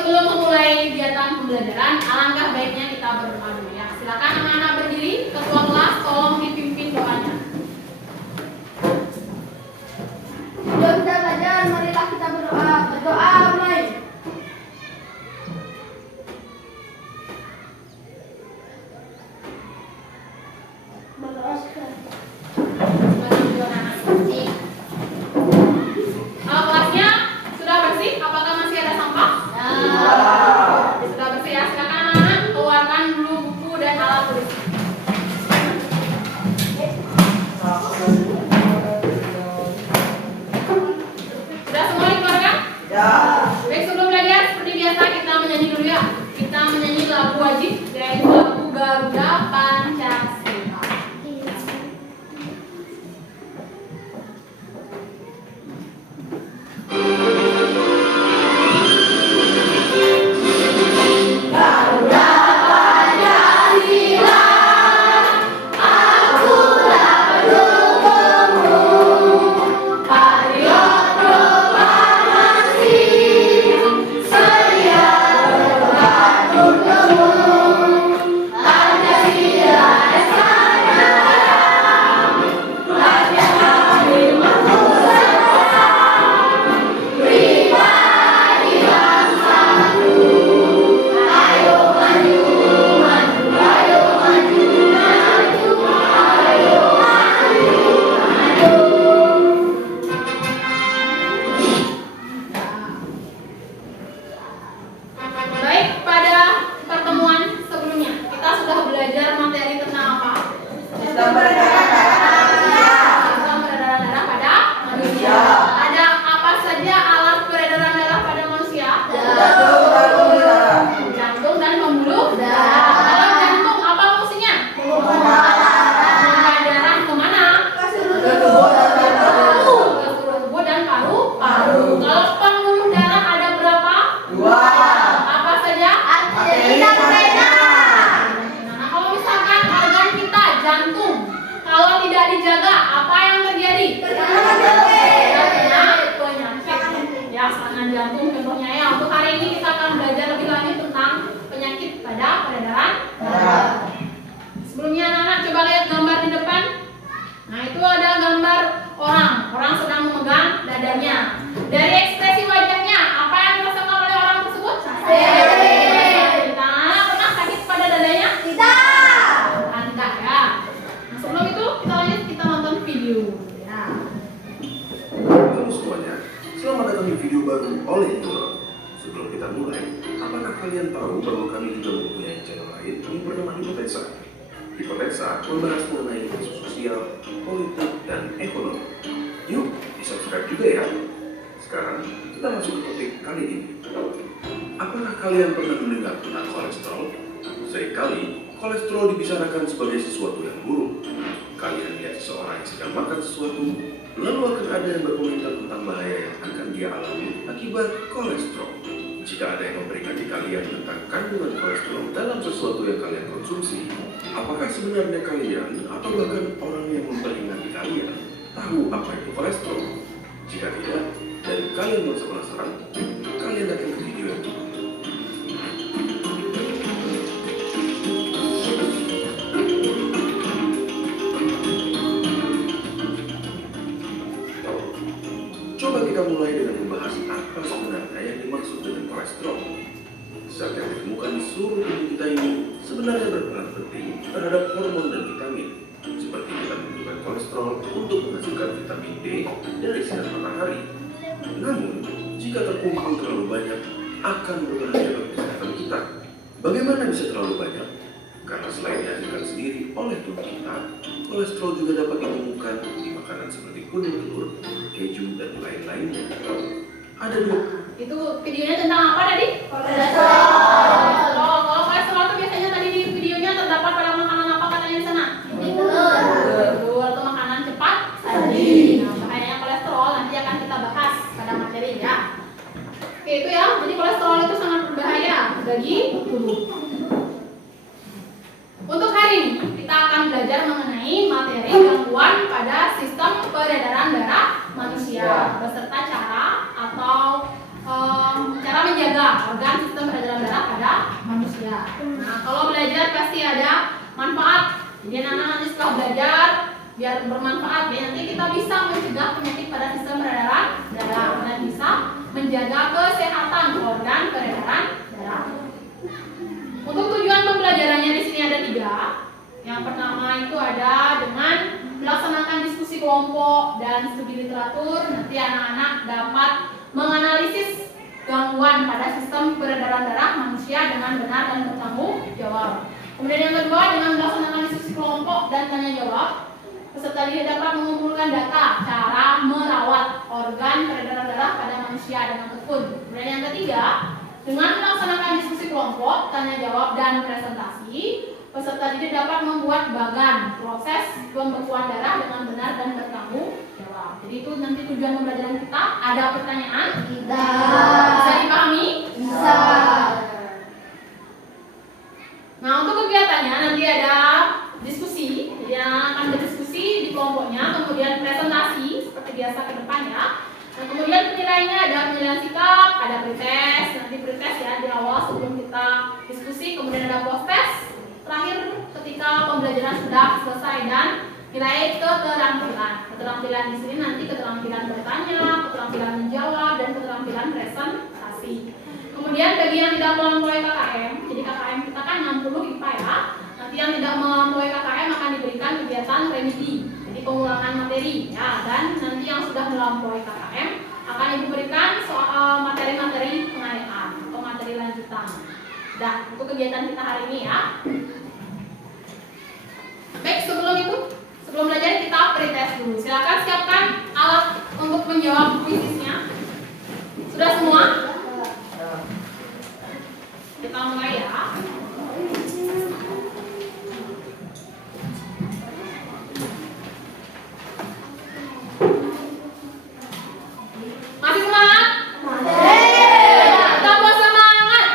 sebelum memulai kegiatan pembelajaran, alangkah baiknya kita berdoa dulu ya. Silakan anak-anak berdiri, ketua kelas tolong dipimpin doanya. Sebelum kita belajar, marilah kita berdoa. Berdoa mulai. Berdoa sekarang. Kelasnya sudah bersih? Apakah masih ada sampah? Sudah bersih ya. Silakan anak-anak keluarkan dulu buku dan alat tulis. Sudah semua dikeluarkan? Ya. Baik, sebelum belajar seperti biasa kita menyanyi dulu ya. Kita menyanyi lagu wajib yaitu lagu Garuda Pancasila. Baik, pada pertemuan sebelumnya kita sudah belajar materi tentang apa? Sistem peredaran darah. Sistem peredaran darah pada manusia. Ada apa saja alat peredaran darah pada manusia? Jantung dan pembuluh darah. Kalau jantung apa fungsinya? Mengumpulkan darah kemana? Ke seluruh tubuh dan paru-paru. Kalau pembuluh darah ada berapa? 2. Apa saja? Arteri dan vena. Nah, kalau misalkan organ kita jantung, kalau tidak dijaga, apa yang terjadi? Penyakit. Ya, serangan jantung contohnya ya. Untuk hari ini kita akan belajar lebih lanjut tentang penyakit pada peredaran darah. Sebelumnya anak-anak coba lihat gambar di depan. Nah, itu ada gambar orang. Orang sedang memegang dadanya. Dari ekspresi wajahnya, apa yang dirasakan oleh orang tersebut? Sakit. Nah, pernah sakit pada dadanya? Tidak ya. Nah, sebelum itu kita lanjut, kita nonton video ya. Halo semuanya, selamat datang di video baru oleh Nurul. Sebelum kita mulai, apakah kalian tahu bahwa kami juga mempunyai channel lain yang bernama Hipotesa? Hipotesa membahas mengenai isu sosial, politik, dan ekonomi. Yuk, di-subscribe juga ya. Sekarang kita masuk ke topik kali ini. Apakah kalian pernah mendengar tentang kolesterol? Seringkali kolesterol dibicarakan sebagai sesuatu yang buruk. Kalian lihat seseorang yang sedang makan sesuatu, lalu akan ada yang berkomentar tentang bahaya yang akan dia alami akibat kolesterol. Jika ada yang memperingati kalian tentang kandungan kolesterol dalam sesuatu yang kalian konsumsi, apakah sebenarnya kalian atau bahkan orang yang memperingati kalian tahu apa itu kolesterol? Jika tidak, dan kalian merasa penasaran, kalian datang ke video yang berikut. Coba kita mulai dengan membahas apa sebenarnya yang dimaksud dengan kolesterol. Zat yang ditemukan di seluruh tubuh kita ini sebenarnya berperan penting terhadap hormon dan vitamin. Seperti kita membutuhkan kolesterol untuk menghasilkan vitamin D dari sinar matahari. Namun, jika terkumpul terlalu banyak, akan berbahaya bagi kesehatan kita. Bagaimana bisa terlalu banyak? Karena selain dihasilkan sendiri oleh tubuh kita, kolesterol juga dapat ditemukan di makanan seperti kuning telur, keju, dan lain-lainnya. Ada dua. Itu videonya tentang apa tadi? Kolesterol. Kalau kolesterol itu biasanya tadi di videonya terdapat pada makanan apa katanya di sana? Telur atau makanan cepat saji. Nah, bahayanya kolesterol nanti akan kita bahas pada materi ya. Oke, itu ya. Jadi kolesterol itu sangat berbahaya bagi tubuh. Untuk hari ini kita akan belajar mengenai materi gangguan pada sistem peredaran darah manusia beserta cara atau cara menjaga organ sistem Nah, kalau belajar pasti ada manfaat. Jadi anak-anak nanti setelah belajar biar bermanfaat ya, nanti kita bisa mencegah penyakit pada sistem peredaran darah dan bisa menjaga kesehatan organ peredaran darah. Untuk tujuan pembelajarannya di sini ada 3. Yang pertama itu ada dengan melaksanakan diskusi kelompok dan studi literatur. Nanti anak-anak dapat menganalisis gangguan pada sistem peredaran darah manusia dengan benar dan bertanggung jawab. Kemudian yang kedua, dengan melaksanakan diskusi kelompok dan tanya jawab, peserta didik dapat mengumpulkan data cara merawat organ peredaran darah pada manusia dengan tekun. Kemudian yang ketiga, dengan melaksanakan diskusi kelompok, tanya jawab dan presentasi, peserta didik dapat membuat bagan proses pembekuan darah dengan benar dan bertanggung jawab. Jadi itu nanti tujuan pembelajaran kita. Ada pertanyaan? Tidak. Bisa dipahami? Bisa. Nah, untuk kegiatannya nanti ada diskusi. Jadi anak akan berdiskusi di kelompoknya, kemudian presentasi seperti biasa ke depan ya. Nah, kemudian penilaiannya ada penilaian sikap, ada pretest, nanti pretest ya di awal sebelum kita diskusi, kemudian ada post test. Terakhir ketika pembelajaran sudah selesai dan nilai keterampilan. Keterampilan di sini nanti keterampilan bertanya, keterampilan menjawab, dan keterampilan presentasi. Kemudian bagi yang tidak melampaui KKM, jadi KKM kita kan 60 IPA ya. Nanti yang tidak melampaui KKM akan diberikan kegiatan remedi, jadi pengulangan materi ya. Dan nanti yang sudah melampaui KKM akan Ibu berikan soal materi-materi penganiayaan atau materi lanjutan. Nah, itu kegiatan kita hari ini ya. Baik, sebelum belajar kita pretest dulu. Silakan siapkan alat untuk menjawab kuisisnya. Sudah semua? Kita mulai ya. Masih semangat? Kita buat semangat.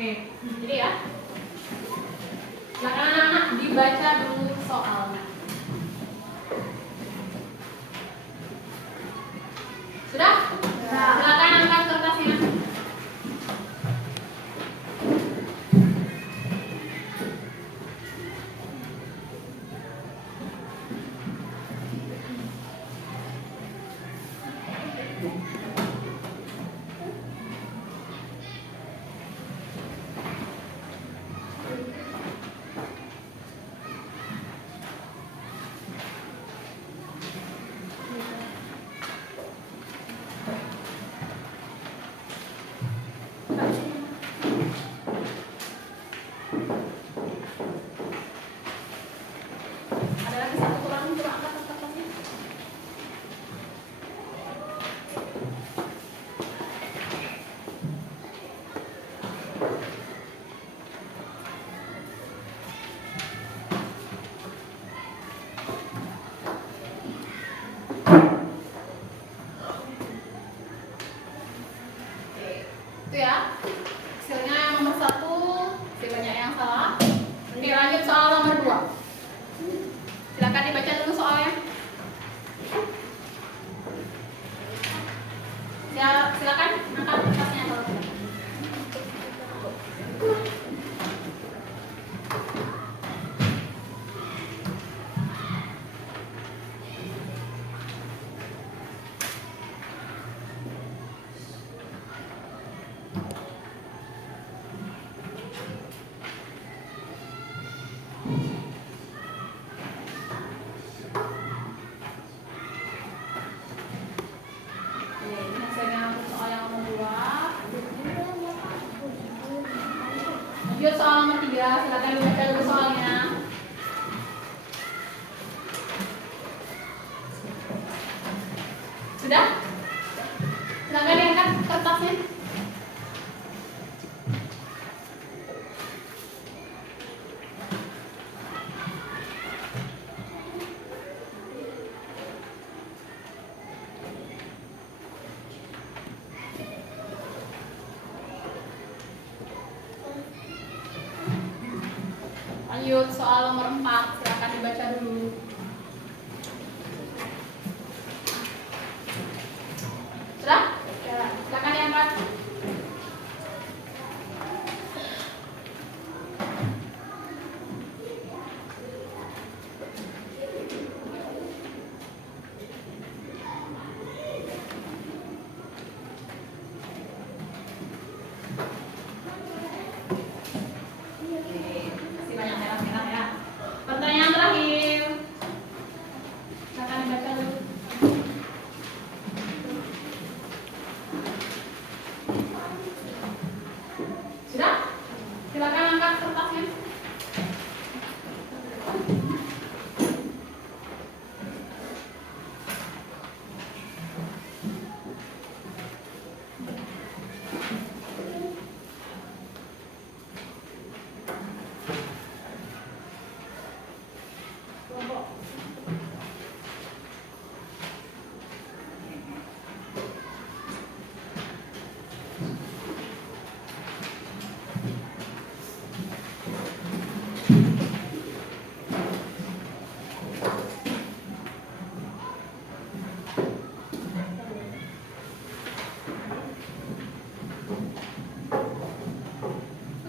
Oke, jadi ya, silakan anak-anak dibaca dulu soalnya. Sudah? Silakan angkat kertasnya. Ada lagi satu kurang, coba angkat kertasnya. Itu ya, hasilnya yang nomor 1, masih banyak yang salah. Oke, lanjut soal nomor 2. Silakan dibaca dulu soalnya. Ya, silakan angkat kertasnya kalau tidak. Ini hasilnya untuk soal yang nomor 2. Lanjut soal nomor 3, silakan dibaca dulu soalnya. Sudah? Silakan diangkat kertasnya. lanjut soal nomor 4, silakan dibaca dulu. Sudah? Silakan diangkat. Kasih banyak merah-merah ya. Pertanyaan terakhir. Silakan dibaca dulu. Sudah? Silakan angkat kertasnya. Kelompok.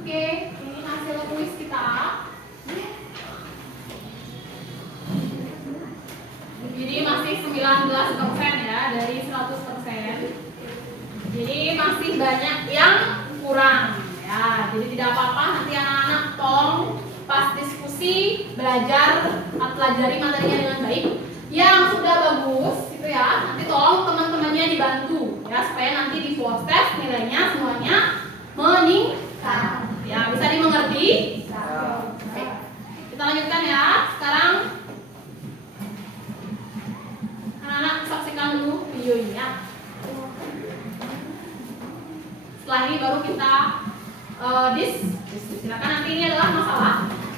Oke, ini hasil kuis kita. Jadi masih 19% ya dari 100%. Jadi masih banyak yang kurang ya. Jadi tidak apa-apa, nanti anak-anak tolong pas diskusi belajar pelajari materinya dengan baik. Yang sudah bagus itu ya, nanti tolong teman-temannya dibantu ya supaya nanti di post test nilainya semuanya meningkat. Ya, bisa dimengerti? Oke. Kita lanjutkan ya. Sekarang anak-anak saksikan dulu video ini ya. Setelah ini baru kita diskusi. Silakan, nanti ini adalah masalah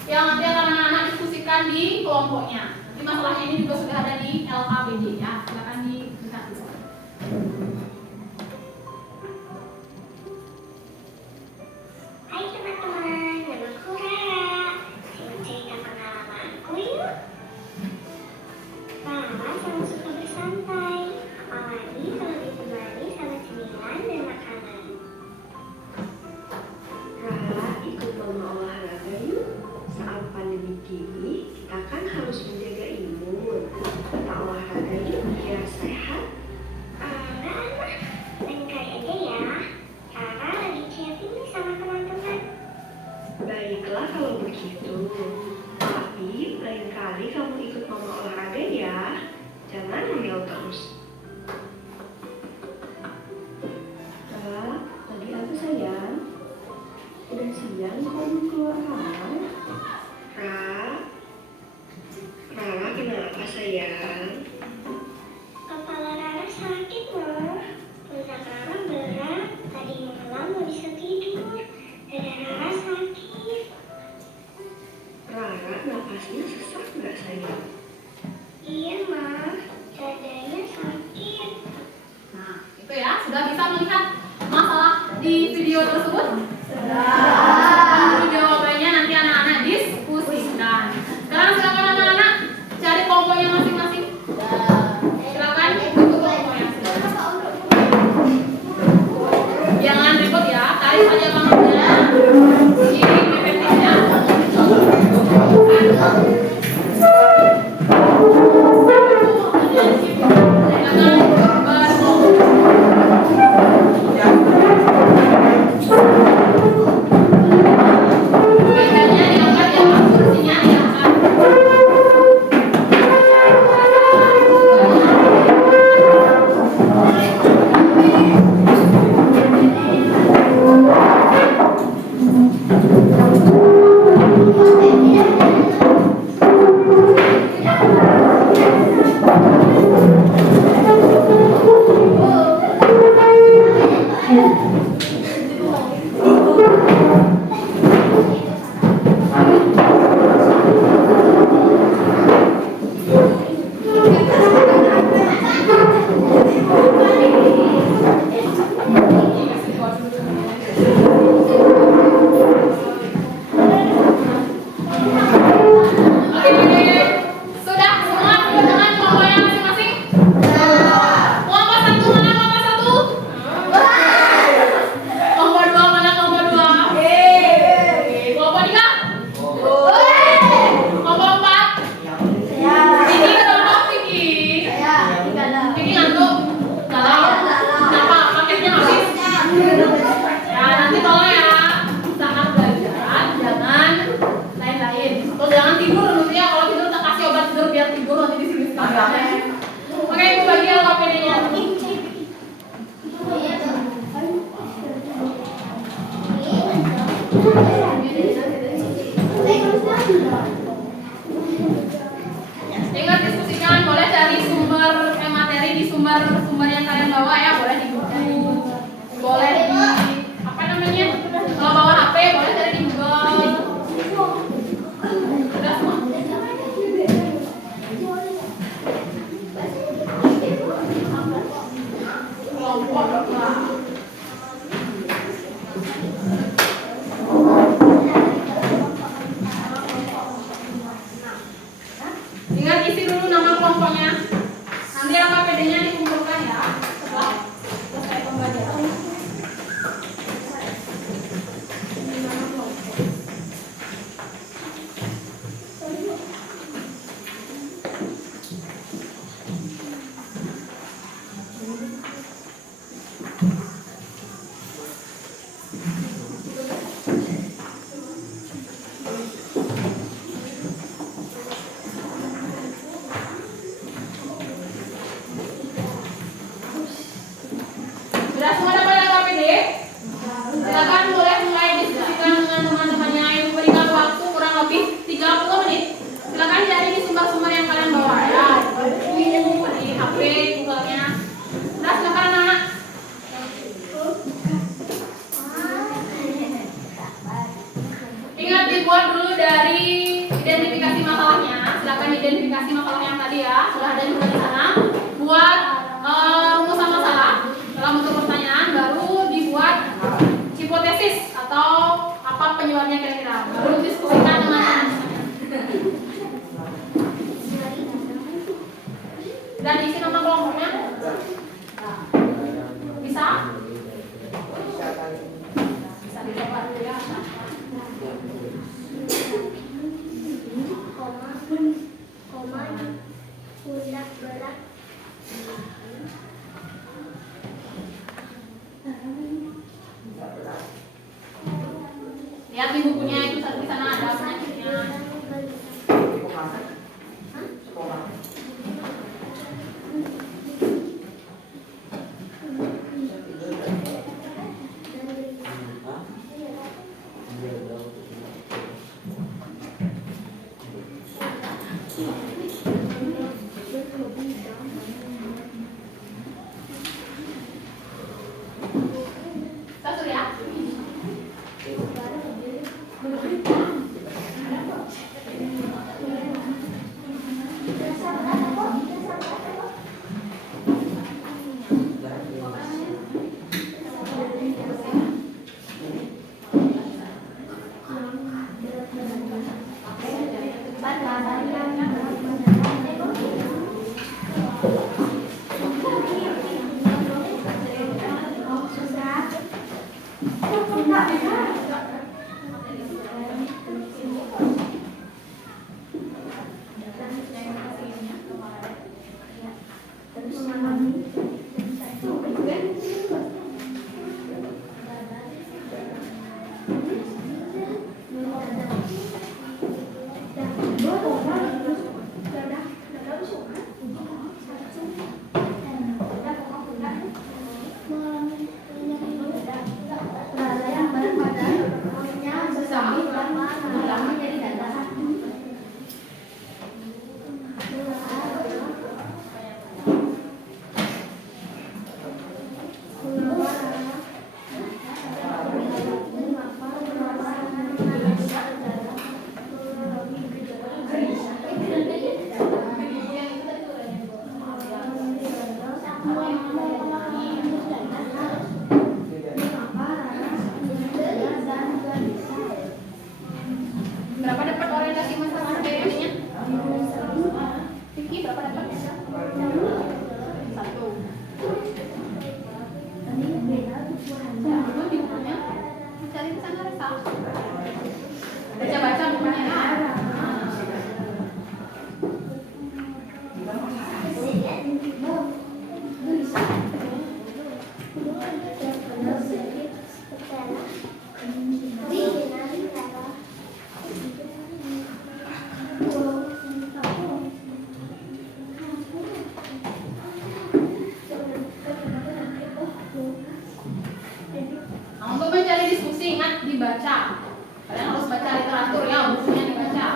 yang nanti akan anak-anak diskusikan di kelompoknya. Nanti masalahnya ini juga sudah ada di LKPD ya. Silakan dilihat dulu. Hai teman-teman, namaku Rara. Simak cerita pengalamanku yuk. Rara sangat suka bersantai, apalagi kalau ditemani sama cemilan dan makanan. Rara, ikut mama olahraga yuk. Saat pandemi gini, kita kan harus menjaga imun. Kita olahraga yuk biar sehat. Enggak, lain kali aja ya. Rara lagi chatting nih sama teman-teman. Baiklah kalau begitu. Tapi lain kali kamu ikut mama olahraga ya. Jangan ngomel terus. Rara, tadi apa sayang? Udah siang kamu keluar kamar? Rara kenapa sayang? Kepala Rara sakit loh. Pundak Rara berat. Tadi malam nggak bisa tidur. Dada Rara sakit. Rara, napasnya sesak nggak sayang? Iya Ma, dadanya sakit. Nah, itu ya, sudah bisa melihat masalah di video tersebut? Sudah. Jawabannya nanti anak-anak diskusikan. Sekarang silakan anak-anak cari kelompoknya masing-masing. Silakan ikut kelompoknya. Jangan ribut ya, tarik saja tangannya. Ini PPT-nya. Silakan berkelompok. sumber-sumber yang kalian bawa ya, boleh di buku, boleh di apa namanya? Kalau bawa HP boleh cari di Google. Udah semua. Kelompok lah. Ingat isi dulu nama kelompoknya. Nanti AKPD-nya dikumpulkan ya setelah selesai pembelajaran. Sudah semua dapat AKPD? Silakan boleh mulai diskusikan dengan teman-temannya. Yang memberikan waktu kurang lebih 30 menit. Silakan cari di sumber-sumber yang kalian bawa ya. Di HP, Google-nya. Sudah silakan anak-anak. Ingat dibuat dulu dari identifikasi masalahnya. Silakan identifikasi masalah yang tadi ya. Sudah ada juga di sana. Buat rumusan masalah dalam bentuk pertanyaan, baru dibuat hipotesis atau apa penyebabnya kira-kira. Baru diskusikan dengan dan isi nama kelompoknya. Bisa? Bisa dicoba dulu ya. Koma pundak berat. Lihat di bukunya itu di sana ada penyakitnya. Satu ya. Berapa dapat orientasi masalah PMS-nya? Vicky berapa dapat? 1. Di bukunya cari di sana Resa. Baca-baca bukunya ya. Nah, untuk mencari diskusi ingat dibaca. Kalian harus baca literatur ya, bukunya dibaca.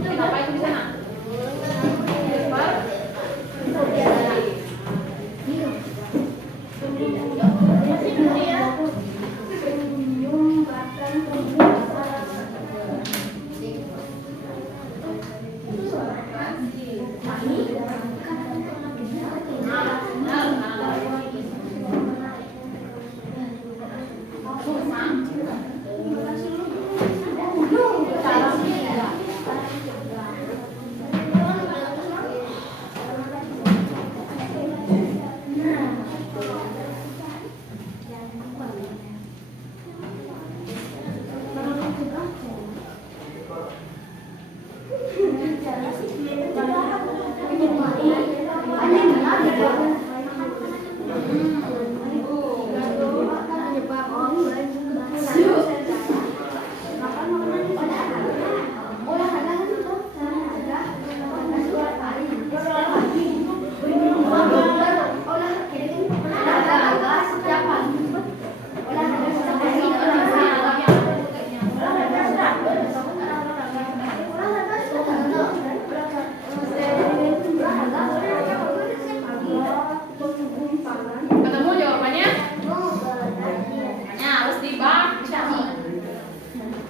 Kita apa itu di sana? Ketemu jawabannya? Makanya harus dibaca.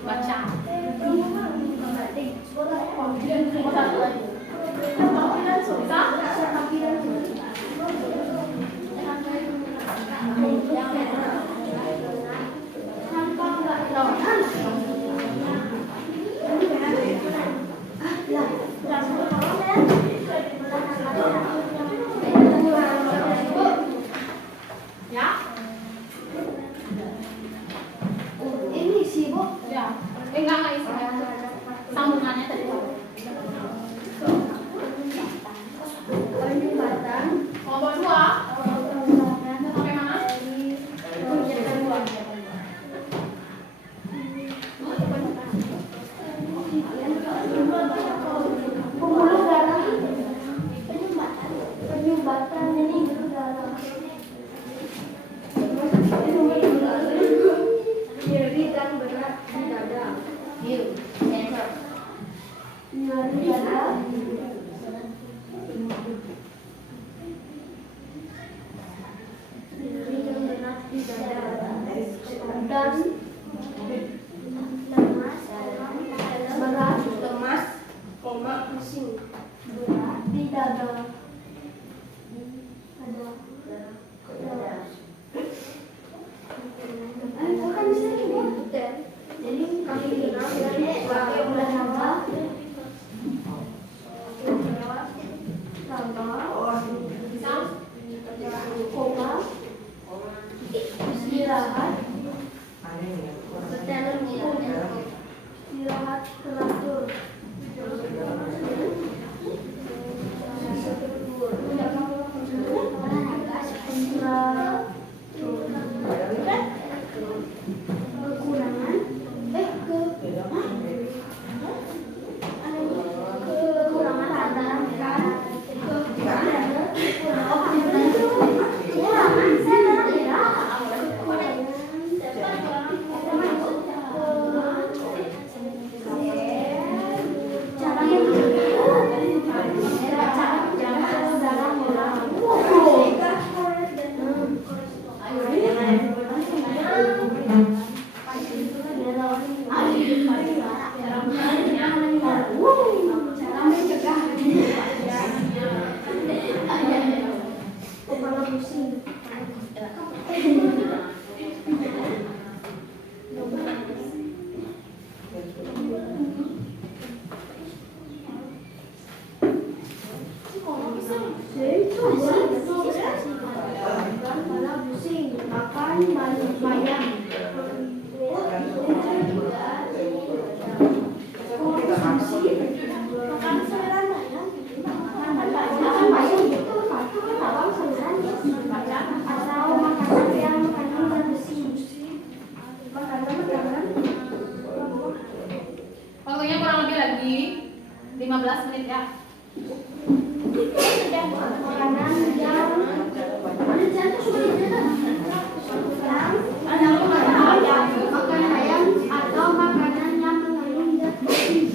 Baca. Bisa? Ya? Ini sih, Bu. Ya. Enggak isi. Sambungannya tadi. Penjembatan. Kelompok 2. Sampai mana? Pembuluh darah. Penyumbatan ini darah. Nyeri dan berat di dada. Nyeri dada. Nyeri dan berat di dada. Dan berat, lemas, koma, pusing. Berat di dada. Bukan di sini, Bu. Jadi kami pakai olahraga. Koma, istirahat, istirahat teratur. Kekurangan, kekurangan antara kepala pusing. Kepala pusing, makan banyak. Waktunya kurang lebih lagi 15 menit ya. Makanan yang makanan ayam atau makanan yang mengandung zat besi.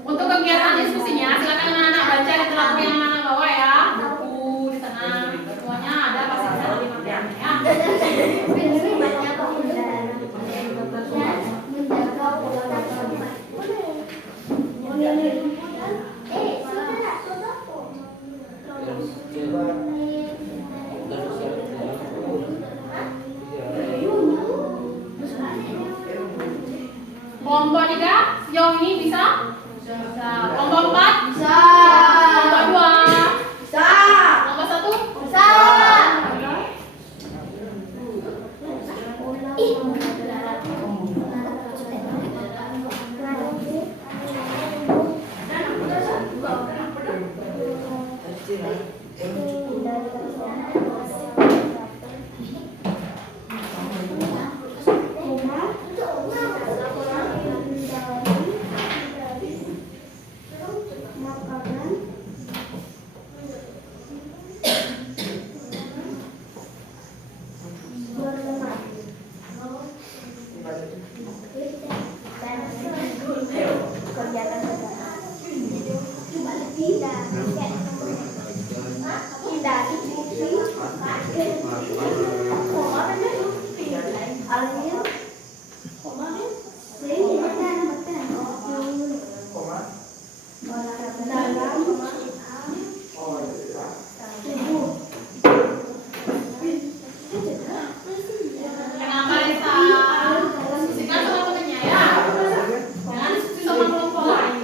Untuk kegiatan diskusinya, silakan anak-anak baca literatur yang anak bawa ya. Buku di sana, semuanya ada pasti bisa di materialnya ya. Kelompok 3, sejauh ini bisa? Bisa. Kelompok 4? Bisa. Kelompok 2? Bisa. Kelompok 1? Bisa. Jangan Marisa, diskusikan sama temennya ya. Jangan diskusi sama kelompok lain.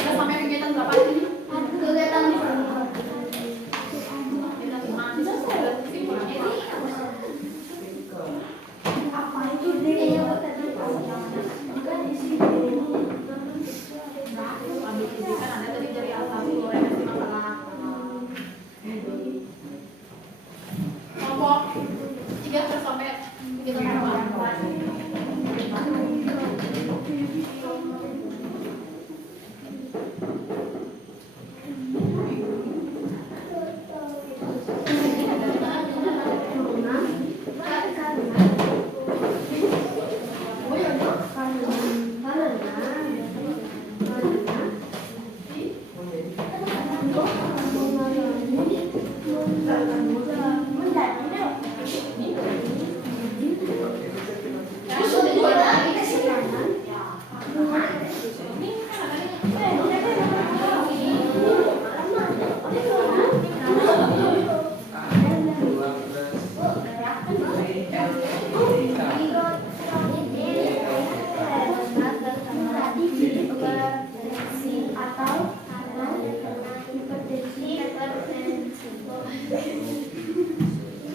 Kita sampai kegiatan berapa ini? Kegiatan apa itu deh? Kan ada tadi dari alfabet koreksi masalah kelompok 3 terus sampai kegiatan berapa?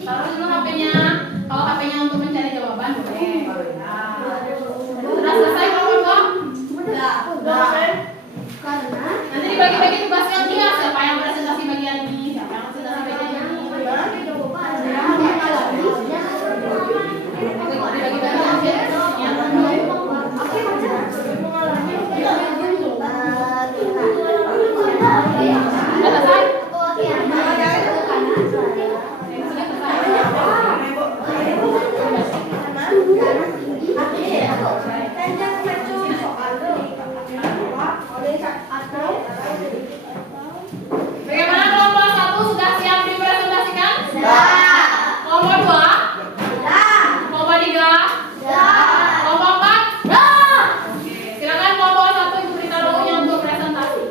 Taruh dulu HP-nya. Kalau HP-nya untuk mencari jawaban boleh. Sudah selesai kelompok 2? Nanti dibagi-bagi tugasnya dia. Siapa yang presentasi bagian ini? Siapa yang presentasi bagian ini? Dibagi-bagi aja. Sudah selesai? Bagaimana kelompok 1 sudah siap dipresentasikan? Sudah. Kelompok 2? Sudah. Kelompok 3? Sudah. Kelompok 4? Sudah. Oke, silakan kelompok 1 Ibu beritahu yang untuk presentasi.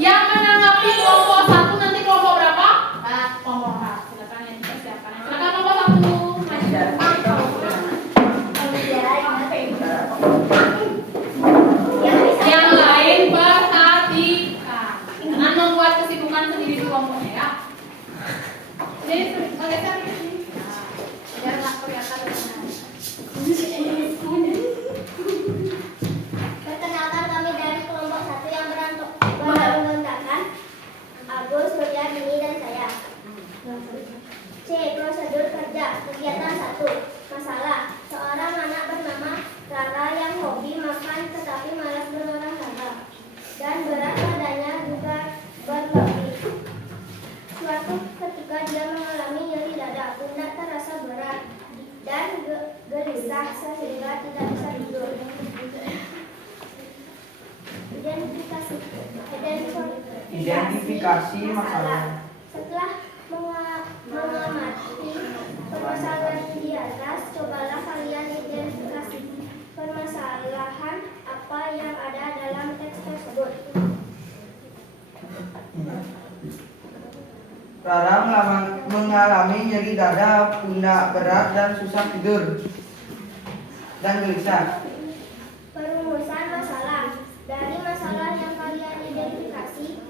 Yang menanggapi kelompok 1 nanti kelompok berapa? Kelompok 4. Silakan yang dipersiapkan. Silakan kelompok 1. Yang lain perhatikan dengan membuat kesibukan sendiri di kelompoknya ya. Jadi geser ke sini. Biar nggak kelihatan. Perkenalkan kami dari kelompok 1 yang beranggotakan Agus, Surya, Dini, dan saya. C. Prosedur kerja. Kegiatan 1. Masalah. Seorang anak bernama Rara yang hobi makan tetapi malas berolahraga dan berat badannya juga berlebih. Suatu ketika dia mengalami nyeri dada, pundak terasa berat dan gelisah sehingga tidak bisa tidur. Identifikasi masalah. Setelah mengamati permasalahan di atas, cobalah kalian identifikasi permasalahan apa apa yang ada dalam teks tersebut. Rara mengalami nyeri dada, pundak berat, dan susah tidur dan gelisah. Perumusan masalah. Dari masalah yang kalian identifikasi,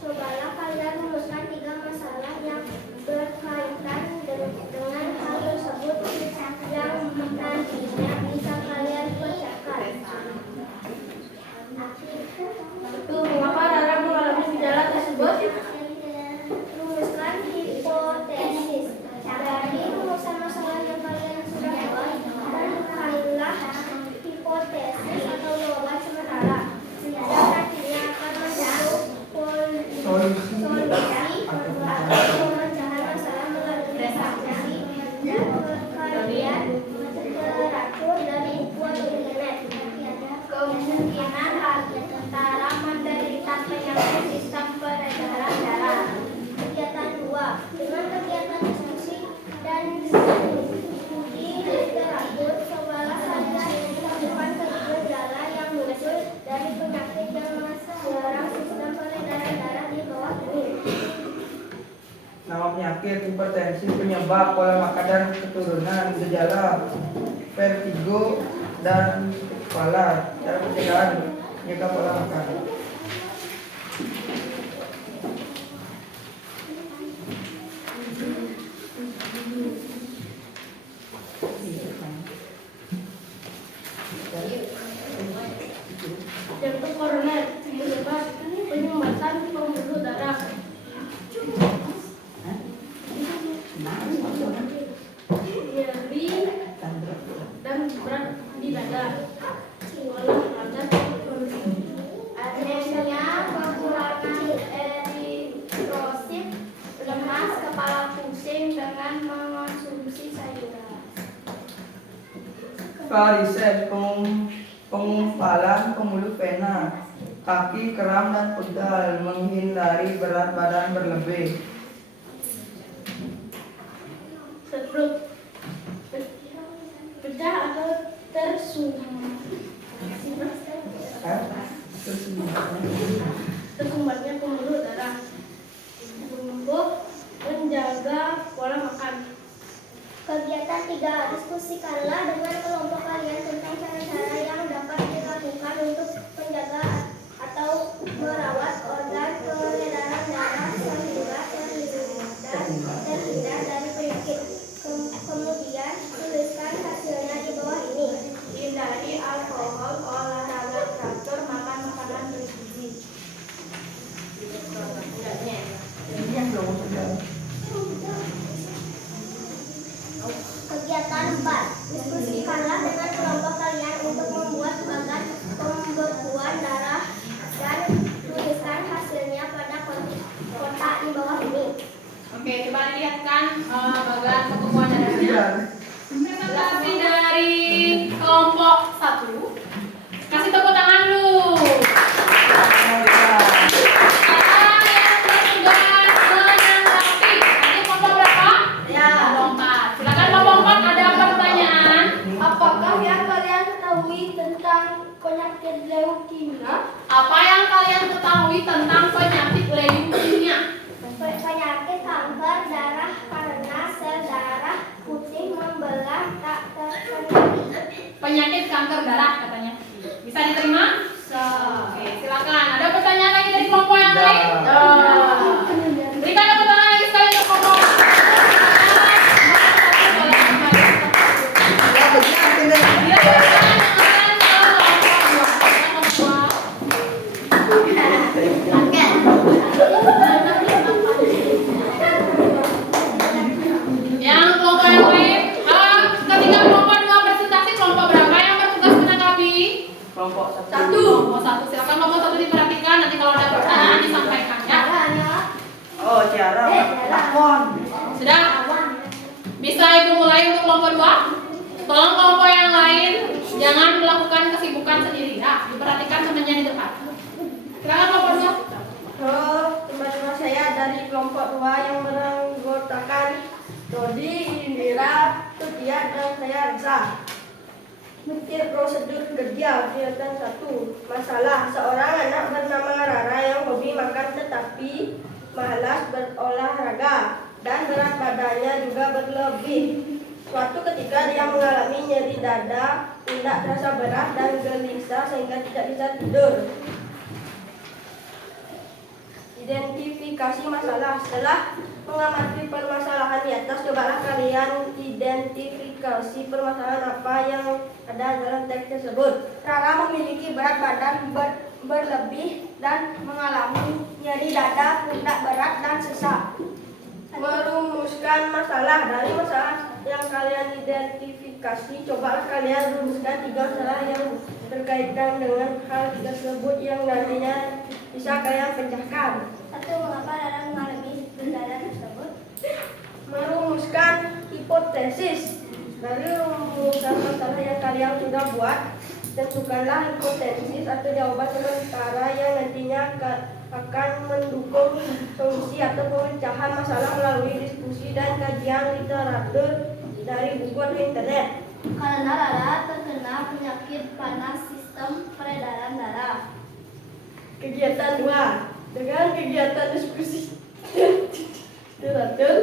cobalah kalian rumuskan 3 masalah yang berkaitan dengan hal tersebut yang nantinya bisa kalian kerjakan. Mengapa Rara mengalami gejala tersebut? Rumuskan hipotesis. Dari rumusan masalah yang kalian sudah buat, berikanlah hipotesis atau jawaban sementara yang nantinya akan membentuk Solusi atau pemecahan masalah melalui definisi dan kalian teratur dari buku atau internet. Kemungkinan antara menderita penyakit sistem peredaran darah. Kegiatan 2. Dengan kegiatan diskusi dan studi literatur, cobalah kalian melakukan gejala yang muncul dari penyakit yang menyerang sistem peredaran darah di bawah ini. Nama penyakit: hipertensi, penyebab, pola makan dan keturunan, gejala vertigo dan kepala, cara pencegahan, jaga pola makan. Jantung koroner menyebabkan penyumbatan pembuluh darah. Nyeri dan berat di dada. Olahraga Anemia, kekurangan eritrosit, lemas, kepala pusing dengan mengonsumsi sayuran. Varises, pengumpalan pembuluh vena, kaki kram dan pegal, menghindari berat badan berlebih. stroke, pecah atau tersumbatnya pembuluh darah. Untuk menjaga pola makan. Kegiatan 3. Diskusikanlah dengan kelompok kalian tentang cara-cara yang dapat dilakukan untuk menjaga atau merawat organ peredaran darah sehingga terhindar dari penyakit. Kemudian tuliskan hasilnya di bawah ini. Hindari alkohol, olahraga teratur, makan makanan bergizi. Kegiatan 4. Diskusikanlah dengan kelompok kalian untuk membuat bagan pembekuan darah dan tuliskan hasilnya pada kotak di bawah ini. Oke, coba dilihatkan bagan pembekuan darahnya. Presentasi dari kelompok 1. Kasih tepuk tangan dulu. Apakah yang kalian ketahui tentang penyakit leukemia? Apa yang kalian ketahui tentang penyakit leukemia? Penyakit kanker darah karena sel darah putih membelah tak terkendali. Penyakit kanker darah katanya. Bisa diterima? Oke, silakan. Ada pertanyaan lagi dari kelompok yang lain? Berikan tepuk tangan lagi sekali untuk kelompok. Yang kelompok yang lain, ketika kelompok 2 presentasi, kelompok berapa yang bertugas menanggapi? Kelompok 1. Kelompok 1. Silakan kelompok 1 diperhatikan. Nanti kalau ada pertanyaan disampaikan ya. Oh, Ciara, lakon. Sudah? Bisa Ibu mulai untuk kelompok 2? Tolong kelompok yang lain jangan melakukan kesibukan sendiri ya. Diperhatikan temannya di depan. Silakan kelompok 2. Halo, teman-teman saya dari kelompok 2 yang beranggotakan Dodi, Indira, Tutia, dan saya Reza. Mikir prosedur kerja kegiatan 1. Masalah seorang anak bernama Rara yang hobi makan tetapi malas berolahraga dan berat badannya juga berlebih. Suatu ketika dia mengalami nyeri dada, pundak terasa berat dan gelisah sehingga tidak bisa tidur. Identifikasi masalah. Setelah mengamati permasalahan di atas, cobalah kalian identifikasi permasalahan apa yang ada dalam teks tersebut. Rara memiliki berat badan berlebih dan mengalami nyeri dada, pundak berat dan sesak. Merumuskan masalah. Dari masalah yang kalian identifikasi, cobalah kalian rumuskan 3 masalah yang berkaitan dengan hal tersebut yang nantinya bisa kalian pecahkan. 1. Mengapa Rara mengalami gejala tersebut? Merumuskan hipotesis. Dari rumusan masalah yang kalian sudah buat, tentukanlah hipotesis atau jawaban sementara yang nantinya akan mendukung solusi atau pemecahan masalah melalui diskusi dan kajian literatur dari buku atau internet. Karena Rara terkena penyakit panas sistem peredaran darah. Kegiatan 2. Dengan kegiatan diskusi literatur,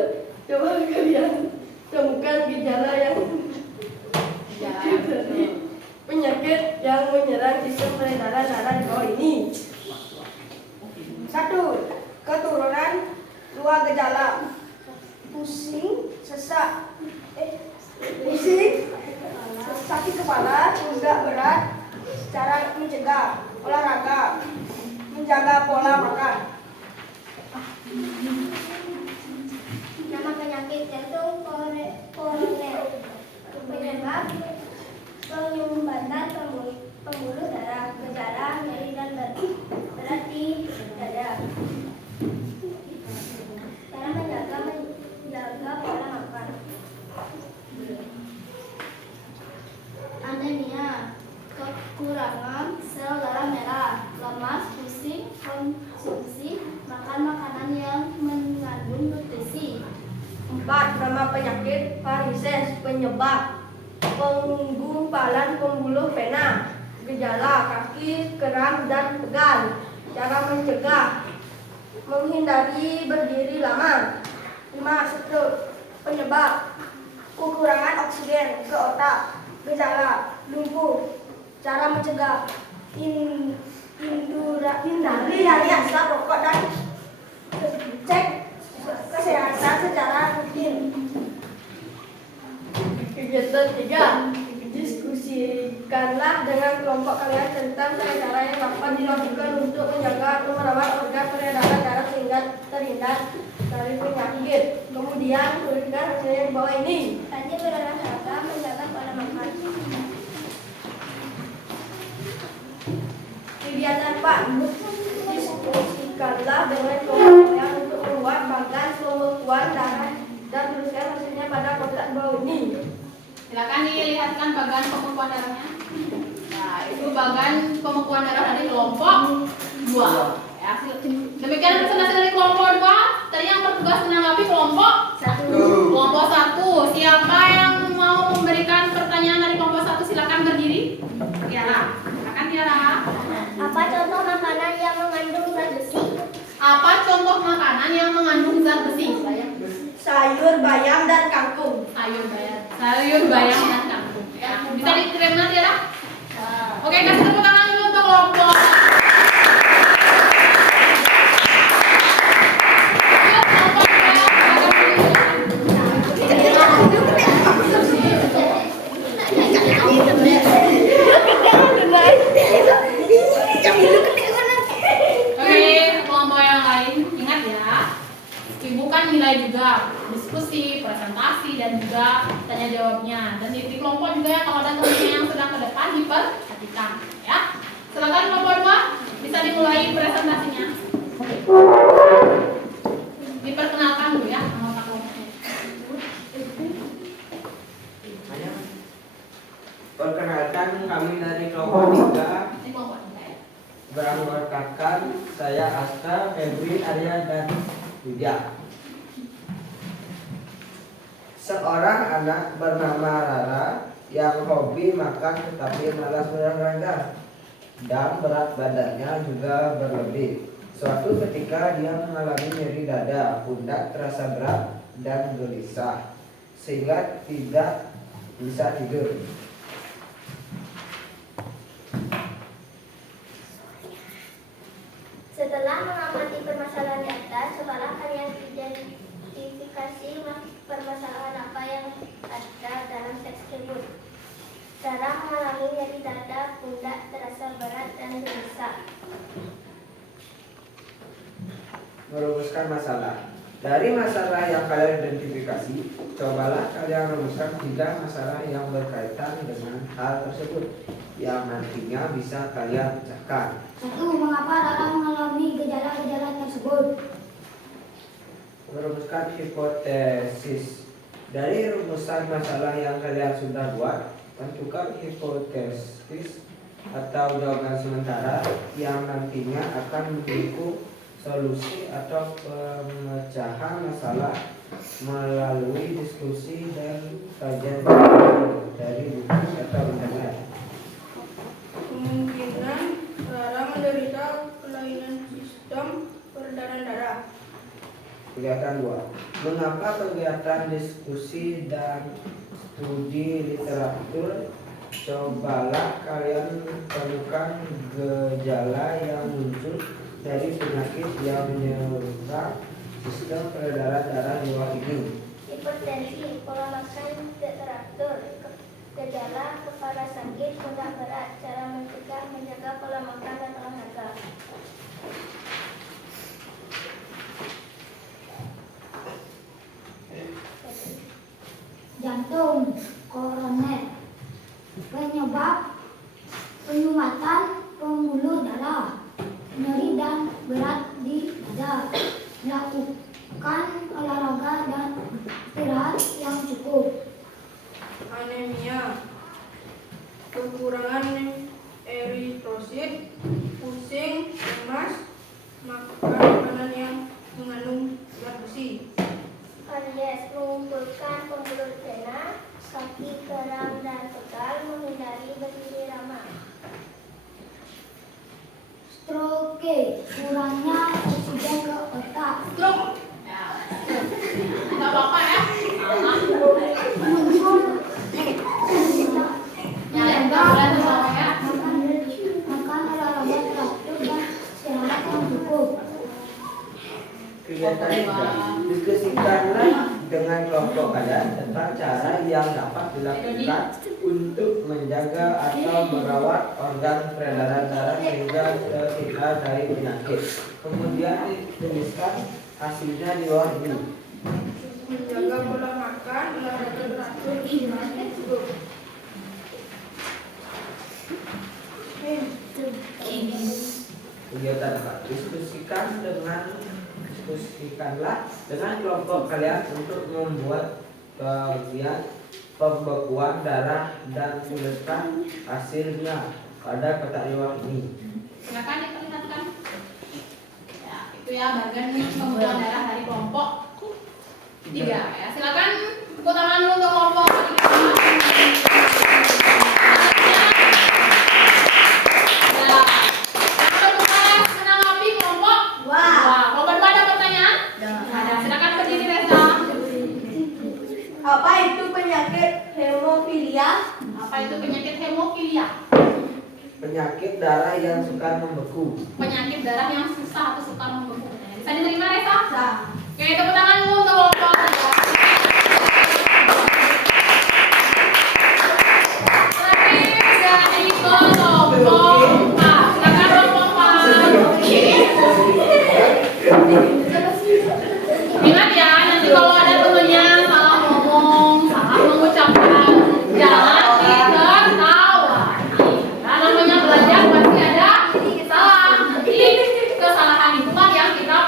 coba kalian temukan gejala yang dari penyakit yang menyerang sistem peredaran darah di bawah ini. 1. Keturunan. 2. Gejala pusing, sesak, sakit kepala, pundak berat. Cara mencegah: olahraga, menjaga pola makan. Nama penyakit jantung koroner. Penyebab penyumbatan pembuluh darah. Gejala nyeri dan berat di dada. Cara menjaga pola makan. Anemia, kekurangan sel darah merah, lemas, pusing, konsumsi makan makanan yang mengandung nutrisi. 4. Nama penyakit varises. Penyebab penggumpalan pembuluh vena. Gejala kaki kram dan pegal. Cara mencegah: menghindari berdiri lama. 5. Stroke. Penyebab kekurangan oksigen ke otak. Gejala lumpuh. Cara mencegah: hindari asap rokok dan cek kesehatan secara rutin. Kegiatan 3. Diskusikanlah dengan kelompok kalian tentang cara-cara yang dapat dilakukan untuk menjaga atau merawat organ peredaran darah sehingga terhindar dari penyakit. Kemudian tuliskan hasilnya di bawah ini. Rajin berolahraga, menjaga pola makan. Kegiatan 4. Diskusikanlah dengan kelompok kalian untuk membuat bagan pembekuan darah dan tuliskan hasilnya pada kotak bawah ini. Silakan dilihatkan bagan pembekuan darahnya. Nah, itu bagan pembekuan darah dari kelompok 2. Ya, demikian presentasi dari kelompok 2. Tadi yang bertugas menanggapi kelompok 1. Kelompok 1. Siapa yang mau memberikan pertanyaan dari kelompok 1 silakan berdiri. Tiara. Silakan Tiara. Apa contoh makanan yang mengandung zat besi? Apa contoh makanan yang mengandung zat besi? Sayur bayam dan kangkung. Sayur bayam dan kangkung. Ya. Bisa diterima Tiara? Oke, kasih tepuk tangan dulu untuk kelompok. Oke, kelompok yang lain ingat ya, sibukkan nilai juga, diskusi, presentasi dan juga tanya jawabnya. Dan di kelompok juga ya, kalau ada temannya yang sedang ke depan diperhatikan ya. Silakan kelompok 2 bisa dimulai presentasinya. Diperkenalkan dulu ya anggota kelompoknya. Perkenalkan, kami dari kelompok 3 Ini kelompok 3 ya. beranggotakan saya Asta, Febri, Arya, dan Widya. Seorang anak bernama Rara yang hobi makan tetapi malas berolahraga, dan berat badannya juga berlebih. Suatu ketika dia mengalami nyeri dada, pundak terasa berat dan gelisah, sehingga tidak bisa tidur. Setelah mengamati permasalahan di atas, cobalah kalian identifikasi permasalahan apa yang ada dalam teks tersebut. Sarah mengalami nyeri dada, pundak terasa berat dan gelisah. Merumuskan masalah. Dari masalah yang kalian identifikasi, cobalah kalian rumuskan 3 masalah yang berkaitan dengan hal tersebut yang nantinya bisa kalian pecahkan. 1. Mengapa Rara mengalami gejala-gejala tersebut? Merumuskan hipotesis. Dari rumusan masalah yang kalian sudah buat, tentukan hipotesis atau jawaban sementara yang nantinya akan mendukung solusi atau pemecahan masalah melalui diskusi dan kajian dari buku atau internet. Kemungkinan Rara menderita kelainan sistem peredaran darah. Kegiatan 2. Mengapa kegiatan diskusi dan studi literatur? Cobalah kalian temukan gejala yang muncul dari penyakit yang menyerang sistem peredaran darah di bawah ini. Hipertensi, pola makan tidak teratur, gejala kepala sakit, pundak berat, cara mencegah, menjaga pola makan dan olahraga. Jantung, koroner, penyebab penyumatan pembuluh darah, nyeri dan berat di dada, melakukan olahraga dan istirahat yang cukup. Anemia, kekurangan eritrosit, pusing, lemas, makan makanan yang mengandung zat besi. Karies, mengumpulkan pembuluh vena, kaki kram dan pegal, menghindari berdiri lama. Stroke, kurangnya oksigen ke otak. Stroke. Ya. Nggak apa-apa ya. Muncul Nyalain pelan tuh ya. makan olahraga teratur dan istirahat yang cukup. Kegiatan 3. Diskusikanlah dengan kelompok kalian tentang cara yang dapat dilakukan untuk menjaga atau merawat organ peredaran darah sehingga terhindar dari penyakit. Kemudian dituliskan hasilnya di bawah ini. Menjaga pola makan, olahraga teratur, istirahat yang cukup. Kegiatan 4. Diskusikanlah dengan kelompok kalian untuk membuat bagian pembekuan darah dan tuliskan hasilnya pada kotak di bawah ini. Silakan diperlihatkan. Ya, itu ya bagian pembuluh darah dari kelompok 3 ya. Silakan tepuk tangan dulu untuk kelompok 3. Apa itu penyakit hemofilia? Apa itu penyakit hemofilia? Penyakit darah yang suka membeku. Penyakit darah yang susah atau suka membeku. Bisa diterima Reza? Bisa. Oke, tepuk tangan dulu untuk kelompok 3. Terakhir dari kelompok 4. Silakan kelompok 4. Ingat ya, nanti kalau ada temennya salah ngomong, salah mengucapkan, jangan ditertawa. Nah, namanya belajar pasti ada salah. Nanti kesalahan itu kan yang kita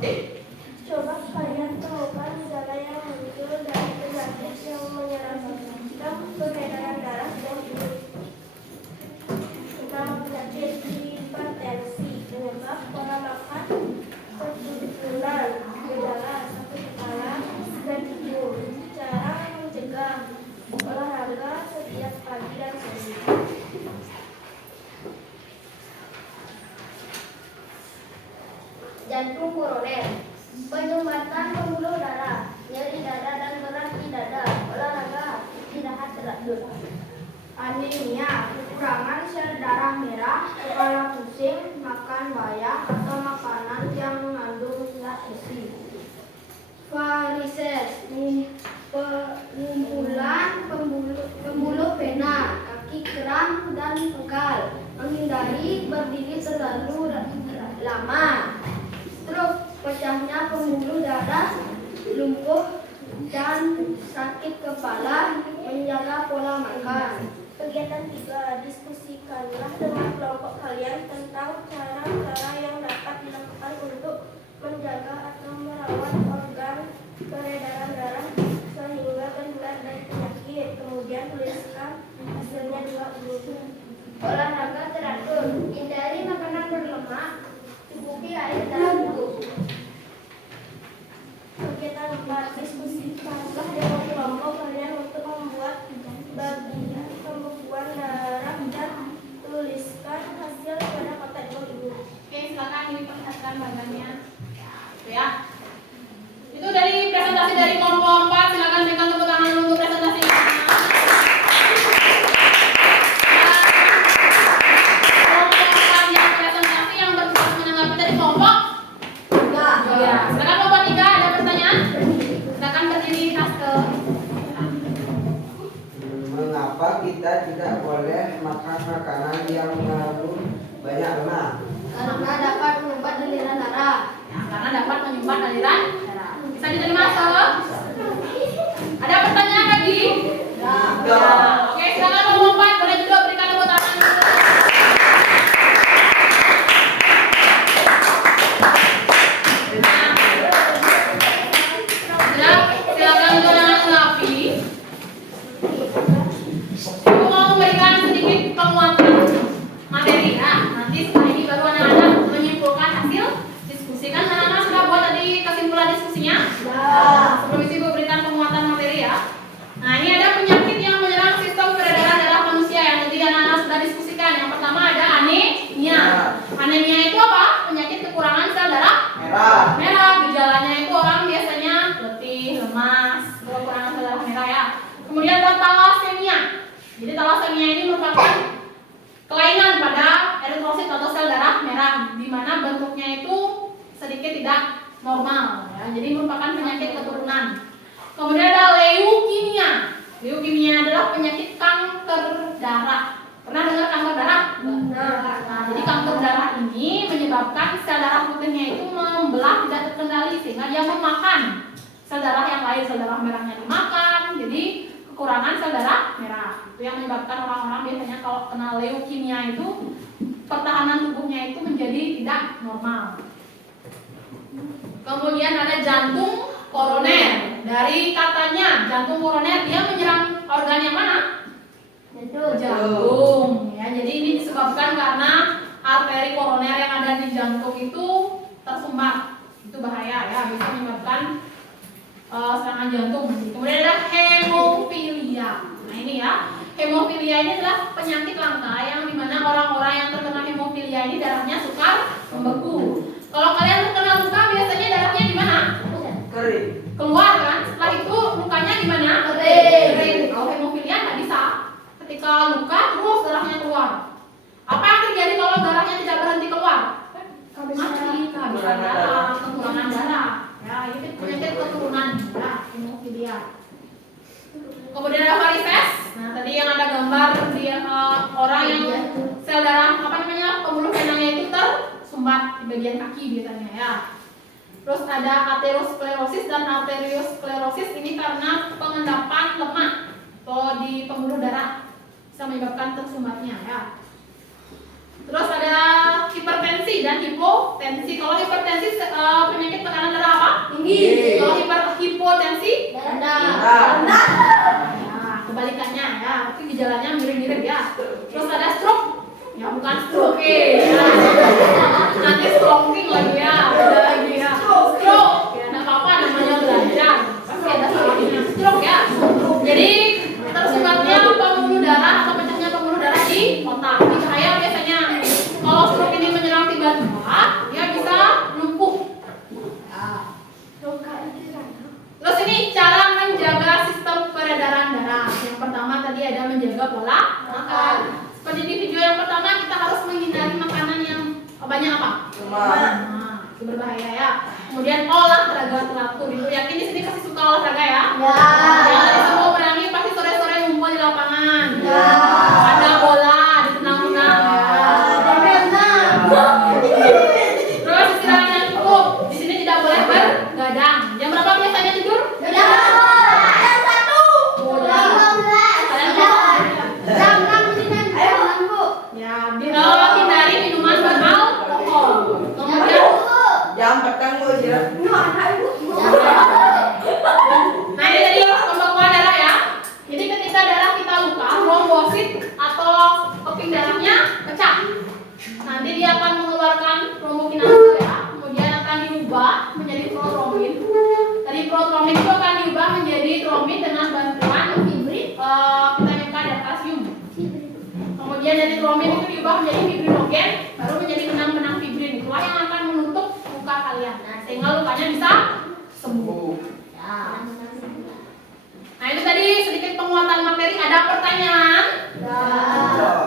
Coba kalian temukan gejala yang muncul dari penyakit yang menyerang sistem peredaran darah dan tubuh. Penyakit hipertensi, penyebab pola makan, keturunan, gejala sakit kepala dan tidur. Cara mencegah, olahraga setiap pagi dan sore. Jantung koroner, penyumbatan pembuluh darah, nyeri dada dan berat di dada, olahraga, istirahat teratur. Anemia, kekurangan sel darah merah, kepala pusing, makan banyak atau makanan yang mengandung zat besi. Varises, pengumpulan pembuluh vena, kaki kram dan pegal, menghindari berdiri terlalu lama. Stroke, pecahnya pembuluh darah, lumpuh dan sakit kepala, menjaga pola makan. Kegiatan 3, diskusikanlah dengan kelompok kalian tentang cara-cara yang dapat dilakukan untuk menjaga atau merawat organ peredaran darah sehingga terhindar dari penyakit. Kemudian tuliskan hasilnya 2 buku. Olahraga teratur, hindari makanan berlemak, cukupi air dalam tubuh. Kegiatan 4, diskusikanlah dengan kelompok kalian untuk membuat bagian pembekuan darah dan tuliskan hasil pada kotak ibu. Oke, silakan diperlihatkan bagannya. Itu ya. Itu dari presentasi dari kelompok 4. Silakan berikan tepuk tangan untuk presentasinya. Kelompok 4 yang presentasi yang bertugas menanggapi dari kelompok 3. Ya, silakan kelompok 3 ada pertanyaan? Silakan berdiri Haste. Mengapa kita tidak boleh makan makanan yang mengandung banyak lemak? Karena dapat mengubah aliran darah. Ya, karena dapat menyumbat aliran darah. Bisa diterima Haste? Ada pertanyaan lagi? Ya. Oke, silakan kelompok 4 boleh juga berikan tepuk tangan. Silakan menanggapi. Aku mau memberikan sedikit penguatan materi ya. Nanti setelah ini baru anak-anak menyimpulkan hasil diskusi. Kan anak-anak sudah buat tadi kesimpulan diskusinya? Sebelum itu gue berikan penguatan materi ya. Nah, ini ada penyakit yang menyerang sistem peredaran darah manusia yang tadi anak-anak sudah diskusikan. Yang pertama ada anemia. Anemia itu apa? Penyakit kekurangan sel darah merah. Gejalanya itu orang biasanya letih, lemas, kekurangan sel darah merah ya. Kemudian ada thalassemia. Jadi thalassemia ini merupakan kelainan pada eritrosit atau sel darah merah, di mana bentuknya itu sedikit tidak normal ya. Jadi merupakan penyakit keturunan. Kemudian ada leukemia. Leukemia adalah penyakit kanker darah. Pernah dengar kanker darah? Nah, jadi kanker darah ini menyebabkan sel darah putihnya itu membelah tidak terkendali sehingga dia memakan sel darah yang lain, sel darah merahnya dimakan. Jadi kekurangan sel darah merah. Itu yang menyebabkan orang-orang biasanya kalau kena leukemia itu pertahanan tubuhnya itu menjadi tidak normal. Kemudian ada jantung koroner. Dari katanya jantung koroner dia menyerang organ yang mana? Jantung. Ya, jadi ini disebabkan karena arteri koroner yang ada di jantung itu tersumbat. Itu bahaya ya, bisa menyebabkan serangan jantung. Kemudian ada hemofilia. Nah ini ya, hemofilia ini adalah penyakit langka yang dimana orang-orang yang terkena hemofilia ini darahnya sukar membeku. Kalau kalian terkena luka biasanya darahnya di mana? Kering. Keluar kan? Setelah itu lukanya di mana? Kering. Kalau hemofilia nggak bisa. Ketika luka terus darahnya keluar. Apa yang terjadi kalau darahnya tidak berhenti keluar? Mati, kehabisan darah, kekurangan darah. Ya, ini penyakit keturunan ya, hemofilia. Kemudian ada varises. Nah, tadi yang ada gambar di orang yang sel darah apa namanya pembuluh venanya itu tersumbat di bagian kaki biasanya ya. Terus ada aterosklerosis dan arteriosklerosis ini karena pengendapan lemak atau di pembuluh darah bisa menyebabkan tersumbatnya ya. Terus ada hipertensi dan hipotensi. Kalau hipertensi penyakit tekanan Kalau hipotensi rendah. Rendah. Nah, kebalikannya ya, tapi gejalanya mirip-mirip ya. Terus ada stroke, ya bukan stroke, ya. Nanti stroking lagi ya, ada lagi ya. Stroke, ya nggak apa-apa namanya belajar. Pasti ada salahnya stroke ya. Jadi tersebarnya pembuluh darah atau pecahnya pembuluh darah di otak. Ini bahaya biasanya. Kalau stroke ini menyerang tiba-tiba, dia bisa lumpuh. Terus ini cara menjaga sistem peredaran darah. Yang pertama tadi ada menjaga pola makan. Seperti di video yang pertama, kita harus menghindari makanan yang banyak apa? Lemak. Nah, itu berbahaya ya. Kemudian olahraga teratur. Ibu yakin di sini pasti suka olahraga ya? Ya. Yang tadi semua berani pasti sore-sore ngumpul di lapangan. Ya. Ada bola, ditendang-tendang ya. Terus istirahat yang cukup. Di sini tidak boleh bergadang. Jam berapa biasanya tidur? Ya, hindari minuman beralkohol. Kemudian, Jam petang Bu istirahat. nah ini tadi pembekuan darah ya. Jadi ketika darah kita luka, trombosit atau keping darahnya pecah. Nanti dia akan mengeluarkan trombokinase ya. Kemudian akan diubah menjadi protrombin. Dari protrombin itu akan diubah menjadi trombin dengan bantuan vitamin K dan kalsium. Kemudian dari trombin itu diubah menjadi fibrinogen, baru menjadi benang-benang fibrin. Itulah yang akan menutup luka kalian. Nah, sehingga lukanya bisa sembuh. Ya. Nah, itu tadi sedikit penguatan materi. Ada pertanyaan?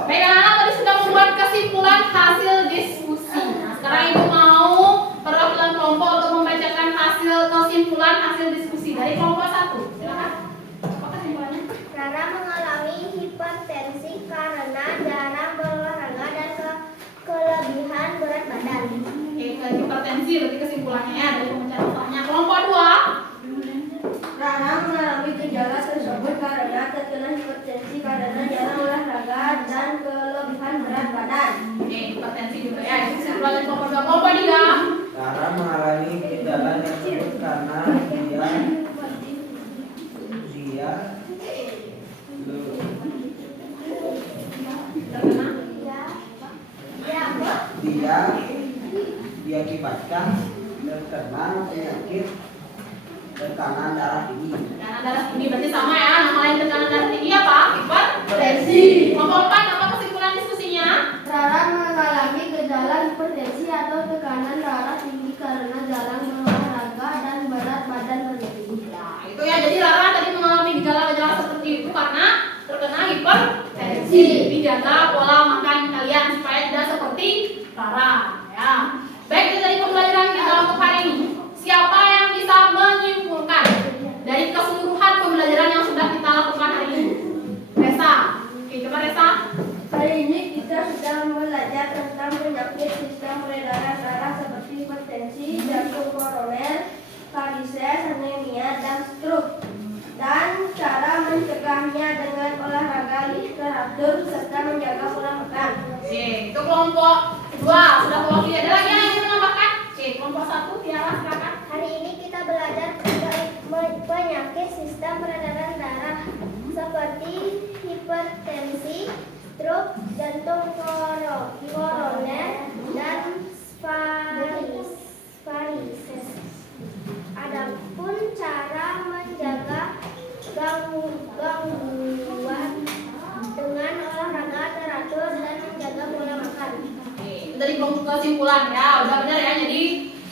Baik, anak-anak tadi sudah membuat kesimpulan hasil diskusi. Nah, sekarang Ibu mau perwakilan kelompok untuk membacakan hasil kesimpulan hasil diskusi dari kelompok 1. Silakan. Apa kesimpulannya? Rara mengalami hipertensi karena jarang berolahraga dan kelebihan berat badan. Oke, ke hipertensi berarti kesimpulannya ya dari pembacaan usahanya. Kelompok 2. Rara mengalami gejala tersebut karena terkena hipertensi karena jarang olahraga dan kelebihan berat badan. Oke, hipertensi juga ya. Itu kesimpulan dari kelompok 2. Kelompok 3. Rara mengalami gejala tersebut karena diakibatkan terkena penyakit tekanan darah tinggi. Tekanan darah tinggi berarti sama ya. Nama lain tekanan darah tinggi apa? Hipertensi. Kelompok 4. Apa kesimpulan diskusinya? Rara mengalami gejala hipertensi atau tekanan darah tinggi karena jarang berolahraga dan berat badan berlebih. Nah, itu ya. Jadi Rara tadi mengalami gejala-gejala seperti itu karena terkena hipertensi. Jadi jaga pola makan kalian supaya tidak seperti Rara ya. Baik, itu tadi pembelajaran kita untuk hari ini. Siapa yang bisa menyimpulkan dari keseluruhan pembelajaran yang sudah kita lakukan hari ini? Resa. Oke, coba Resa. Hari ini kita sudah belajar tentang penyakit sistem peredaran darah seperti hipertensi, jantung koroner, varises, anemia, dan stroke. Dan cara mencegahnya dengan olahraga teratur serta menjaga pola makan. Oke, itu kelompok 2 sudah mewakili. Ada lagi yang ingin menambahkan? Oke, kelompok 1 Tiara silakan. Hari ini kita belajar penyakit sistem peredaran darah seperti hipertensi, stroke, jantung koroner, dan varises. Adapun cara menjaga gangguan dengan olahraga teratur dan menjaga pola makan. Oke, itu tadi kesimpulan ya. Udah benar ya. Jadi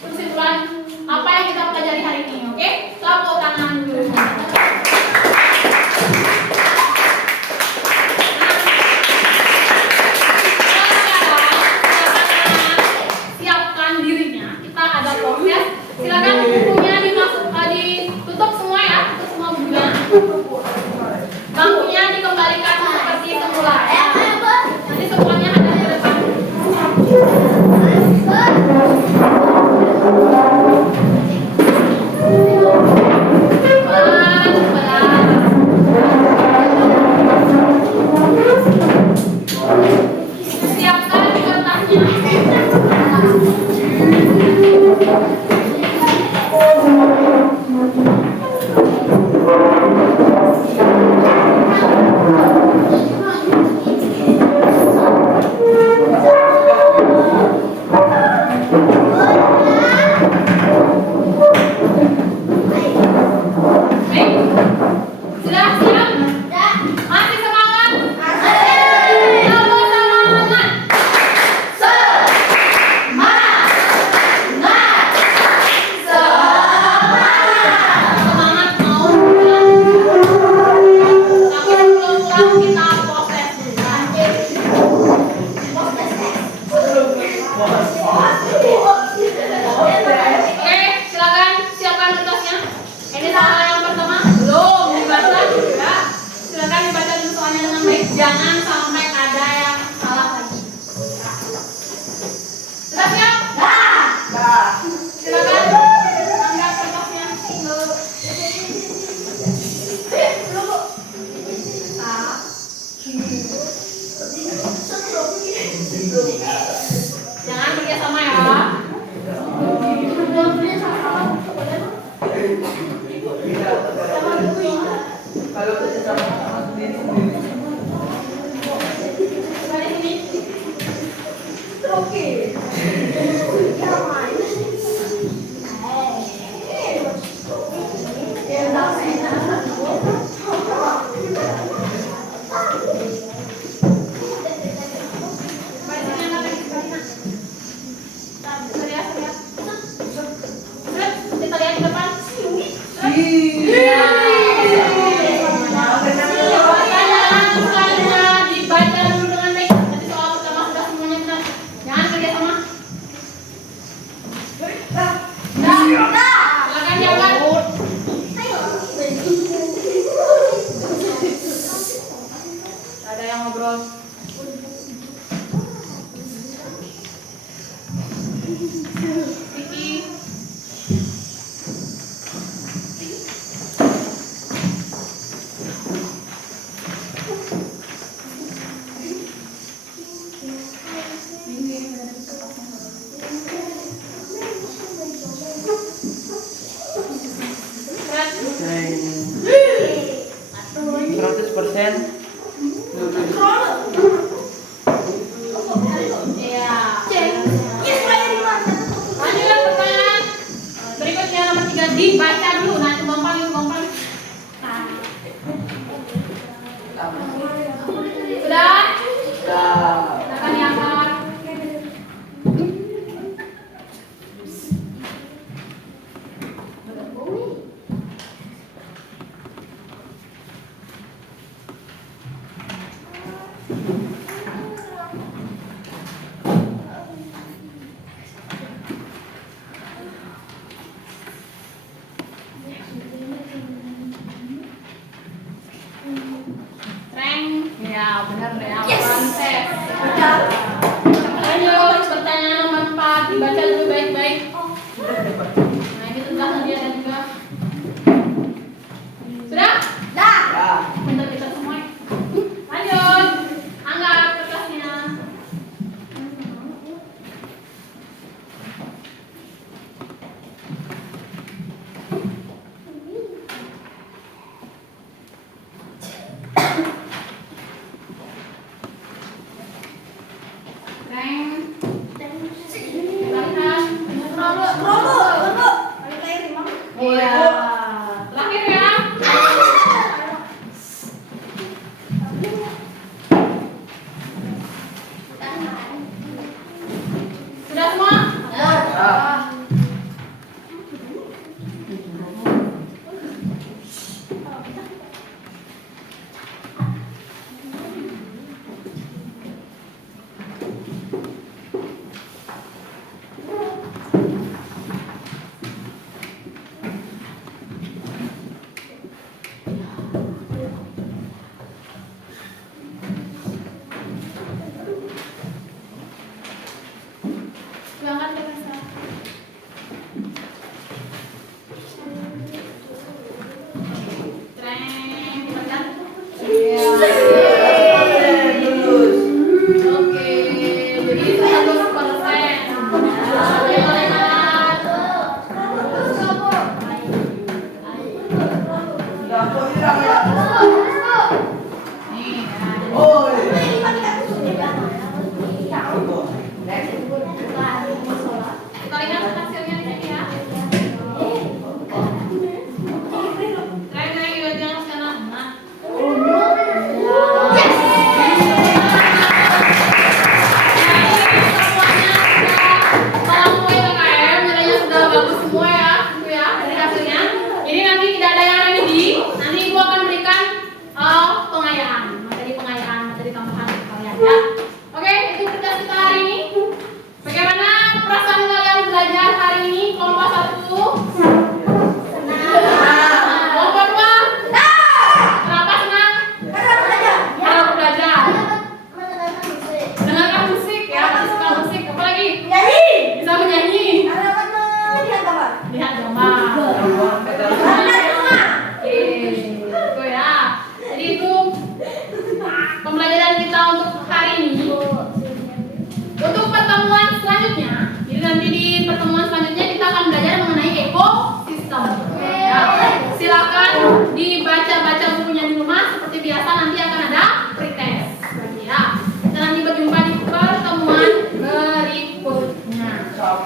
kesimpulan apa yang kita pelajari hari ini, oke? Tepuk tangan dulu. Siapkan dirinya. Kita ada proses. Silakan bukunya ditutup semua ya. Tutup semua bukunya. Bangkunya dikembalikan seperti semula ya. Nanti semuanya ada di depan. Bye. Baik. Sudah siap? Masih semangat? Kamu semangat? Semangat mau pulang. Tapi sebelum pulang kita proses dulu. Oke, silakan siapkan kertasnya. Ini soal yang pertama belum dibaca juga. Silakan dibaca dulu soalnya dengan baik. Jangan sampai ada yang salah lagi. Sudah siap? Silakan angkat kertasnya. Jangan kerjasama ya. Kalau kerjasama sendiri. Coba di sini. Coba di sini angkat lagi, coba di sini. Lihat. Kita lihat di depan. Soalnya dibaca dulu dengan baik. Nanti soal pertama sudah semuanya benar. Jangan kerjasama. Silakan jawab. Ada yang ngobrol. Vicky. Berat. 100%. Iya. Lanjut pertanyaan berikutnya nomor 3 dibaca dulu. Nah, itu gampang. Nah. Sudah? Silakan diangkat. Reng, ya benar ya. Proses. Lanjut pertanyaan nomor 4 dibaca dulu baik-baik. Nah, ini tugasnya dia ada juga. Sudah? Bentar kita semua. Lanjut. Angkat kertasnya.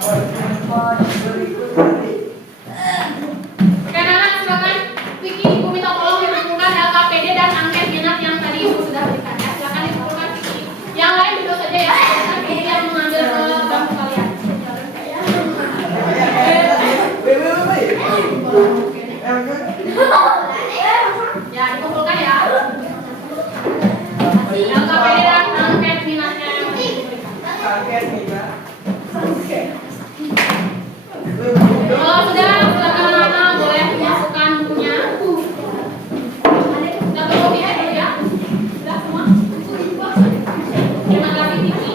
berikut nanti. Oke, anak-anak silakan. Vicky, Ibu minta tolong dikumpulkan LKPD dan angket minat yang tadi Ibu sudah berikan ya. Silakan dikumpulkan Vicky. Yang lain duduk saja ya. Silakan Vicky yang mengambil ke bangku kalian. Ya, dikumpulkan ya. LKPD dan angket minatnya yang tadi diberikan. Kaget nih, Kak. Kalau sudah, silakan anak-anak boleh masukkan bukunya. Kita tunggu Vicky dulu ya. Sudah semua? Terima kasih Vicky.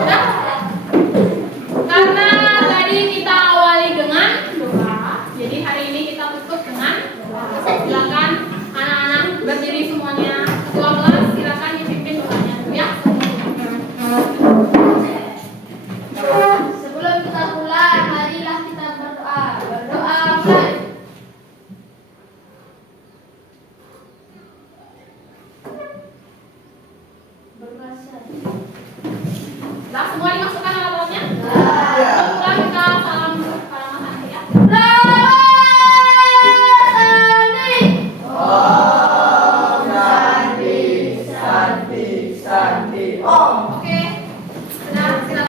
Sudah? Karena tadi kita awali dengan doa, jadi hari ini kita tutup dengan doa. Silakan anak-anak berdiri semuanya. Ketua kelas silakan dipimpin doanya ya. Sebelum kita mulai, marilah kita berdoa. Berdoa mulai. Bermasa. Sudah semua dimasukkan alat-alatnya? Ya. Kemudian kita salam para Mas Andi ya. Om Santi, Santi, Santi, Om. Oke,